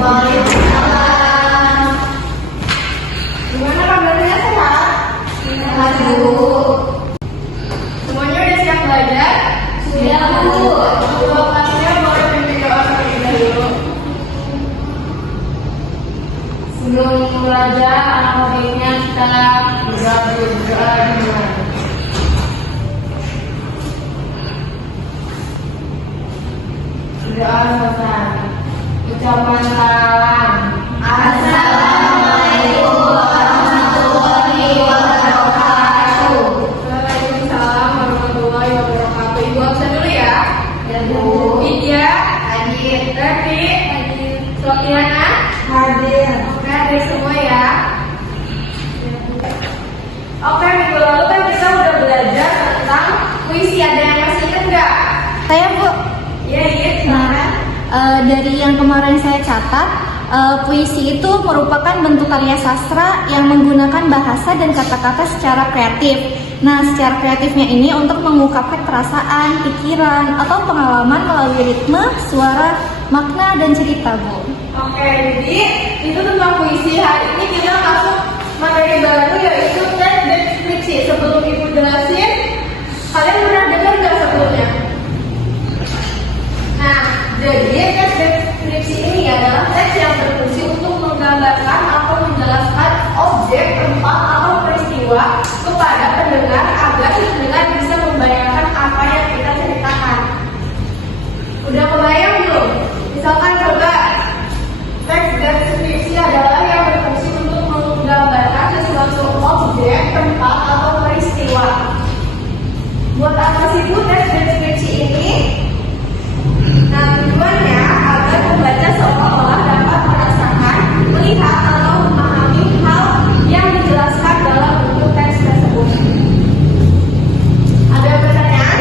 Waalaikumsalam. Gimana kabarnya, sehat? Sehat, Bu. Semuanya udah siap belajar? Sudah, Bu. Ketua kelasnya boleh pimpin doa terlebih dahulu. Sebelum belajar, alangkah baiknya kita berdoa dulu. Doa selesai. Ucapan salam. Assalamualaikum warahmatullahi wabarakatuh. Waalaikumsalam warahmatullahi wabarakatuh. Ibu absen dulu ya. Ya, Bu. Widya, Hadir. Revi, Sofiana, Hadir. hadir semua ya. Oke, minggu lalu kan kita udah belajar tentang puisi. Ada yang masih ingat nggak? Saya, Bu. Iya, silakan. Dari yang kemarin saya catat, puisi itu merupakan bentuk karya sastra yang menggunakan bahasa dan kata-kata secara kreatif. Nah, secara kreatifnya ini untuk mengungkapkan perasaan, pikiran, atau pengalaman melalui ritme, suara, makna, dan cerita, Bu. Oke, jadi itu tentang puisi. Hari ini kita masuk materi baru yaitu teks deskripsi. Sebelum Ibu jelasin, kalian pernah dengar nggak sebelumnya? Nah, jadi teks deskripsi ini adalah teks yang berfungsi untuk menggambarkan atau menjelaskan objek, tempat, atau peristiwa kepada pendengar agar si pendengar bisa membayangkan apa yang kita ceritakan. Udah kebayang belum? Misalkan coba, teks deskripsi adalah yang berfungsi untuk menggambarkan sesuatu objek, tempat, atau peristiwa. Buat apa sih Bu teks deskripsi ini? Nah, tujuannya agar pembaca seolah-olah dapat merasakan, melihat, atau memahami hal yang dijelaskan dalam bentuk teks tersebut. Ada pertanyaan?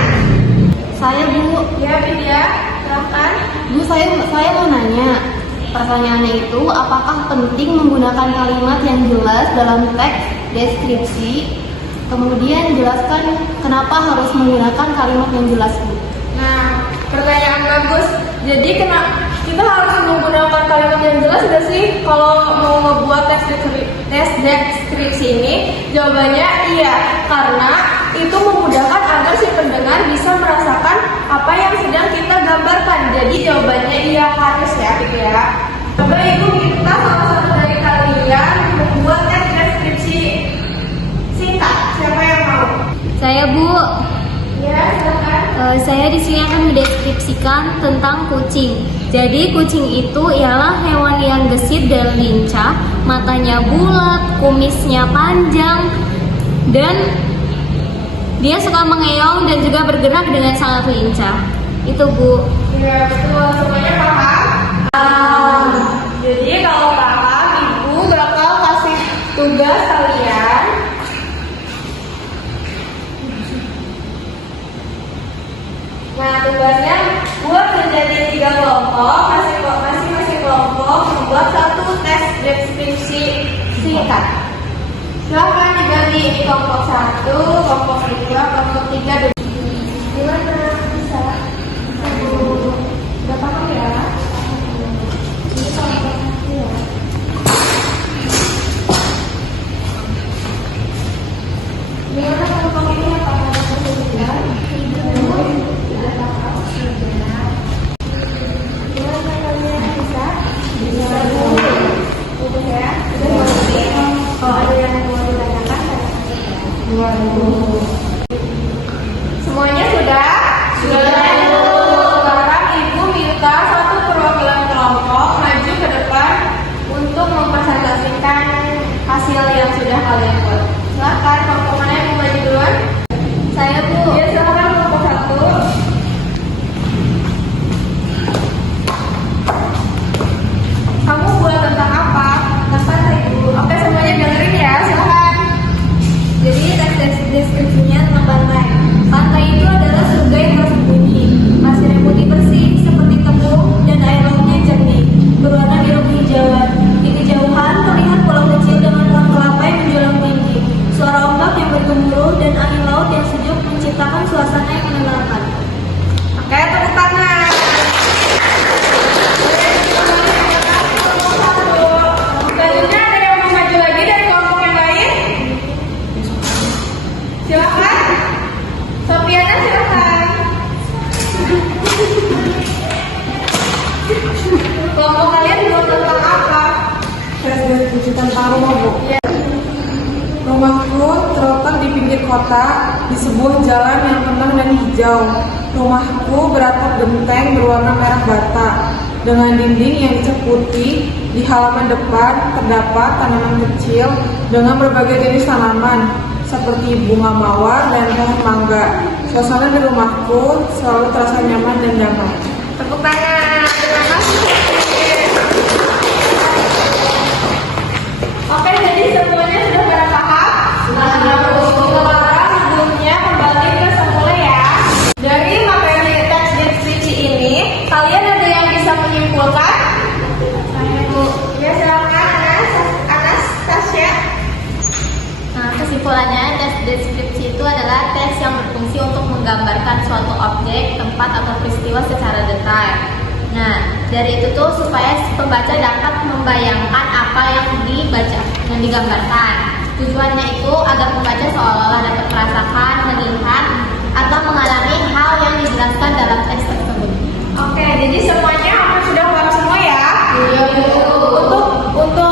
Saya, Bu. Ya, Widya, silahkan. Bu, saya mau nanya. Pertanyaannya itu, apakah penting menggunakan kalimat yang jelas dalam teks deskripsi? Kemudian jelaskan kenapa harus menggunakan kalimat yang jelas, Bu. Nah, pertanyaan bagus. Jadi kita harus menggunakan kalimat yang jelas nggak sih kalau mau ngebuat tes deskripsi ini? Jawabannya iya, karena itu memudahkan agar si pendengar bisa merasakan apa yang sedang kita gambarkan. Jadi jawabannya iya, harus ya, gitu ya. Coba Ibu minta salah satu dari kalian membuat tes deskripsi singkat. Siapa yang mau? Saya, Bu. Ya, silakan. Saya di sini akan mendeskripsikan tentang kucing. Jadi kucing itu ialah hewan yang gesit dan lincah, matanya bulat, kumisnya panjang, dan dia suka mengeong dan juga bergerak dengan sangat lincah. Itu, Bu. Ya, betul. Semuanya paham? Jadi kalau paham, Ibu bakal kasih tugas kalian. Nah, tugasnya buat menjadi 3 kelompok, masing-masing kelompok membuat satu tes deskripsi singkat. Silahkan dibagi, ini kelompok 1, kelompok 2, kelompok 3. Gimana? Bisa? Udah paham ya? Ini kelompok 1 ya. Gimana kelompok ini apakah ada perbedaan? Tidak paham? Gimana kalian bisa? Bisa dulu. Udah ya? Udah mengerti? Kalau ada yang mau ditanyakan, semuanya sudah? Sudah. Sekarang Ibu minta satu perwakilan kelompok maju ke depan untuk mempresentasikan hasil yang sudah kalian buat. Silakan, kelompok mana yang mau maju duluan? Saya, Bu. Ya, silakan kelompok 1. Kamu buat tentang apa? Tentang pantai, Bu. Oke, semuanya dengerin ya, silakan. Jadi teks deskripsinya tentang pantai. Pantai itu adalah surga yang tersembunyi. Pasirnya putih bersih seperti tepung dan air lautnya jernih, berwarna biru kehijauan. Di kejauhan terlihat pulau kecil dengan pohon kelapa yang menjulang tinggi. Suara ombak yang bergemuruh dan angin laut yang sejuk menciptakan suasana Kelompok kalian buat tentang apa? Tes deskripsi tentang rumah, Bu. Ya. Rumahku terletak di pinggir kota, di sebuah jalan yang tenang dan hijau. Rumahku beratap genteng berwarna merah bata, dengan dinding yang dicat putih. Di halaman depan terdapat tanaman kecil dengan berbagai jenis tanaman, seperti bunga mawar dan pohon mangga. Suasana di rumahku selalu terasa nyaman dan damai. Tepuk tangan. Terima kasih. Oke, jadi semuanya sudah pada paham? Sekarang sebelumnya kembali ke semula ya. Dari materi teks deskripsi ini, kalian ada yang bisa menyimpulkan? Saya, Bu. Ya, silakan Anastasia. Nah, kesimpulannya, tes deskripsi itu adalah tes yang berfungsi untuk menggambarkan suatu objek, tempat, atau peristiwa secara detail. Nah, dari itu tuh supaya pembaca dapat membayangkan apa yang dibaca, yang digambarkan. Tujuannya itu agar pembaca seolah-olah dapat merasakan, melihat, atau mengalami hal yang dijelaskan dalam teks tersebut. Oke, jadi semuanya aman sudah paham semua ya? Iya, Bu. Untuk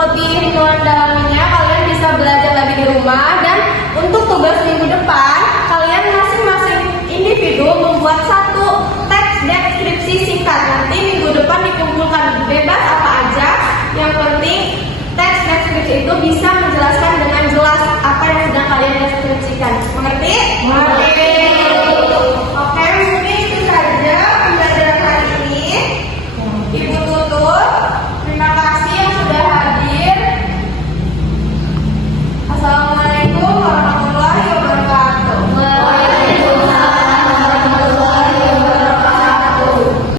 lebih mendalaminya kalian bisa belajar lagi di rumah, dan untuk tugas minggu depan kalian masing-masing individu membuat satu teks deskripsi singkat. Nanti minggu depan dikumpulkan, bebas apa aja, yang penting teks deskripsi itu bisa